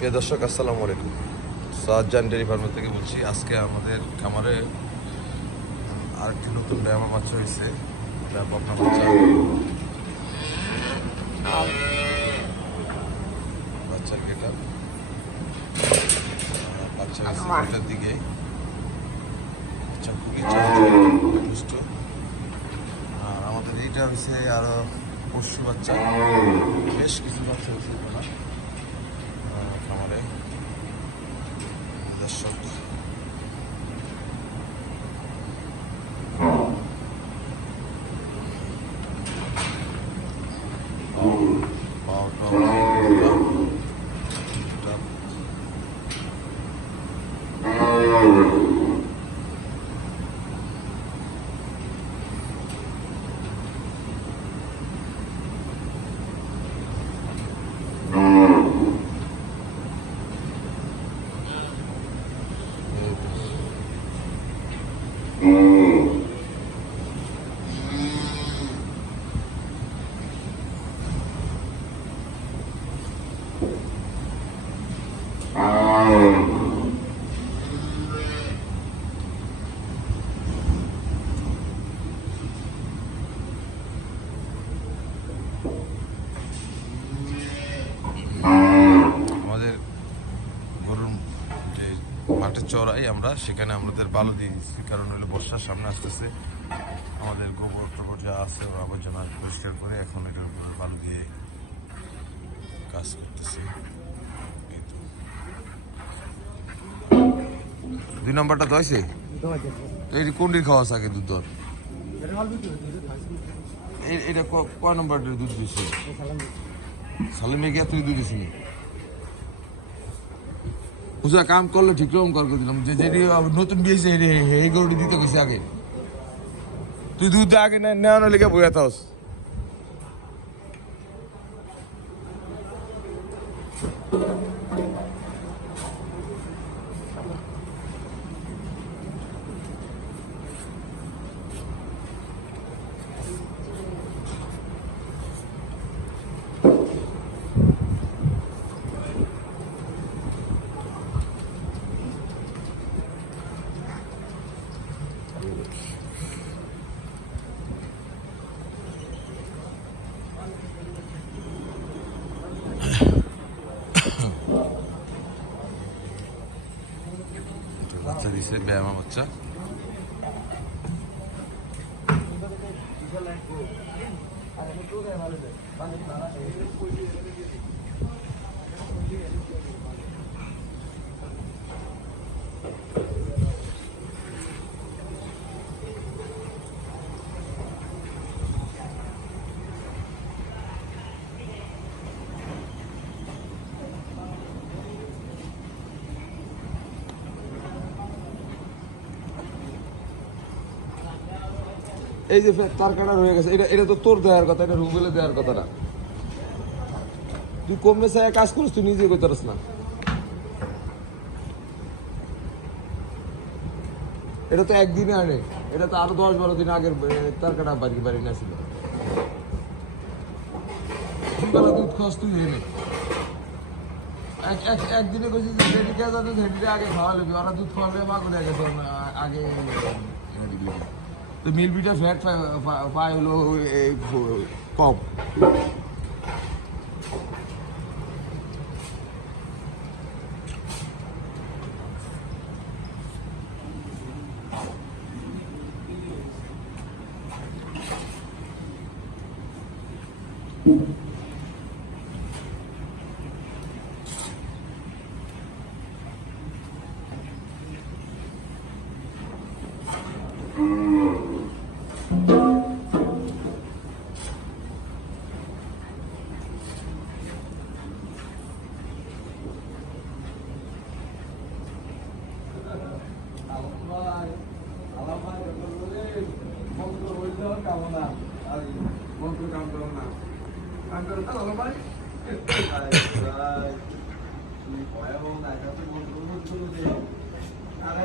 প্রিয় দর্শক, আসসালামু আলাইকুম। সাজ্জান ডেয়ারি ফার্মের থেকে বলছি। আজকে আমাদের খামারে আরেকটি নতুন ব্যায়ামা বাচ্চা হয়েছে। এটা বকনা বাচ্চা। বাচ্চার গেটা বাচ্চা হয়েছে 2টার দিকে। বাচ্চা খুবই সুস্থ। আর আমাদের এইটা হয়েছে আরো পশু বাচ্চা। বেশ কিছু বাচ্চা হয়েছে খামারে। দর্শক, আমাদের গরুর যে মাঠের চড়াই আমরা সেখানে আমাদের বালু দিয়ে দিচ্ছি, কারণ হলো বর্ষার সামনে আসতেছে। আমাদের গোবর টোবর যা আছে ওরা আবর্জনা পরিষ্কার করে এখন এটার উপরে বালু দিয়ে কাজ করতেছে। এই তো 2 নম্বরটা দইছে। এই কোনটির খাওয়া থাকে দুধ? এটা কয় নম্বরের দুধ দিচ্ছে? সালেমে গিয়ে তুই দুধ দিছিস? বুঝা কাম করলে ঠিক রকম করে দিলাম। যে যেটি নতুন বিয়েছে এই গরুটি দিতে গেছে আগে। তুই দুধ আগে নেওয়ানোর লেগে বইয়া থাস। বাচ্চা দিছে, ব্যায়ামা বাচ্চা। এই যে তার কাটা রয়ে গেছে, এটা তো তোর দেওয়ার কথা, এটা রুবেলে দেওয়ার কথা না। তুই কমে চাই কাজ করিস, তুই নিজে করতে পারিস না। এটা তো একদিনে আনে, এটা তো আরো 10-12 দিন আগের তার কাটা বাড়ি না ছিল। বেলা দুধ খাস তুই এনে একদিনে কইছিস যেদিকে যাতে সেদিকে আগে খাওয়া লাগবে। ওরা দুধ খাওয়ালে মাগুন হয়ে গেছে আগে। তো মিলবিটা ফ্যাট পায় হলো কম। কামনা আর বন্ধু কাম করো না, কাম করো তো ভালো ভাই। তুমি ভয়াবহ না, কাছে বন্ধু বন্ধু আরে